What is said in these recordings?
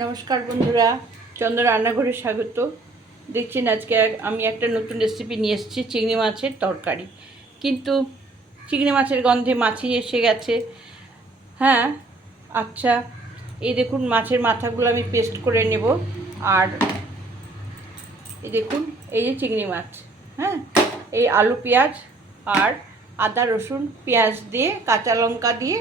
নমস্কার বন্ধুরা, চন্দ্র রান্নাঘরে স্বাগত। দেখছেন আজকে আমি একটা নতুন রেসিপি নিয়ে এসেছি, চিংড়ি মাছের তরকারি। কিন্তু চিংড়ি মাছের গন্ধে মাছি এসে গেছে। হ্যাঁ, আচ্ছা, এই দেখুন মাছের মাথাগুলো আমি পেস্ট করে নেব। আর এই দেখুন, এই যে চিংড়ি মাছ, হ্যাঁ, এই আলু পেঁয়াজ আর আদা রসুন পেঁয়াজ দিয়ে কাঁচা লঙ্কা দিয়ে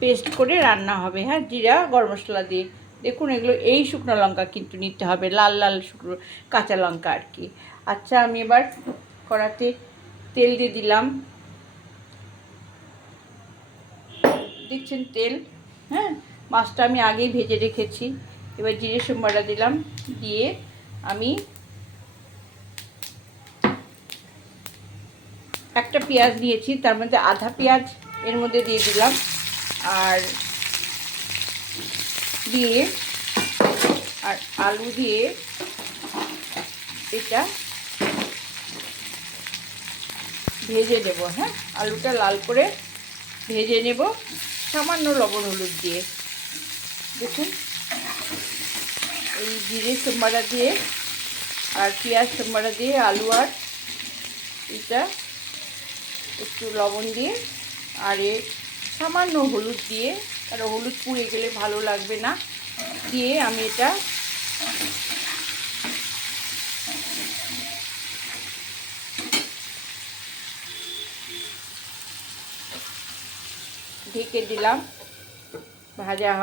পেস্ট করে রান্না হবে। হ্যাঁ, জিরা গরম মশলা দিয়ে। দেখুন এগুলো এই শুকনো লঙ্কা কিন্তু নিতে হবে, লাল লাল শুকনো কাঁচা লঙ্কা আর কি। আচ্ছা, আমি এবার কড়াতে তেল দিয়ে দিলাম, দেখছেন তেল। হ্যাঁ, মাছটা আমি আগেই ভেজে রেখেছি। এবার জিরে সোমবারা দিলাম, দিয়ে আমি একটা পেঁয়াজ দিয়েছি, তার মধ্যে আধা পেঁয়াজ এর মধ্যে দিয়ে দিলাম। আর দিয়ে আর আলু দিয়ে এটা ভেজে নেব। হ্যাঁ, আলুটা লাল করে ভেজে নেব সামান্য লবণ হলুদ দিয়ে। দেখুন, এই জিরে সোমবারা দিয়ে আর পেঁয়াজ সোমবারা দিয়ে আলু আর এটা একটু লবণ দিয়ে আর সামান্য হলুদ দিয়ে, আর হলুদ পুড়ে গেলে ভালো লাগবে না, দিয়ে আমি এটা ঢেকে দিলাম। ভাজা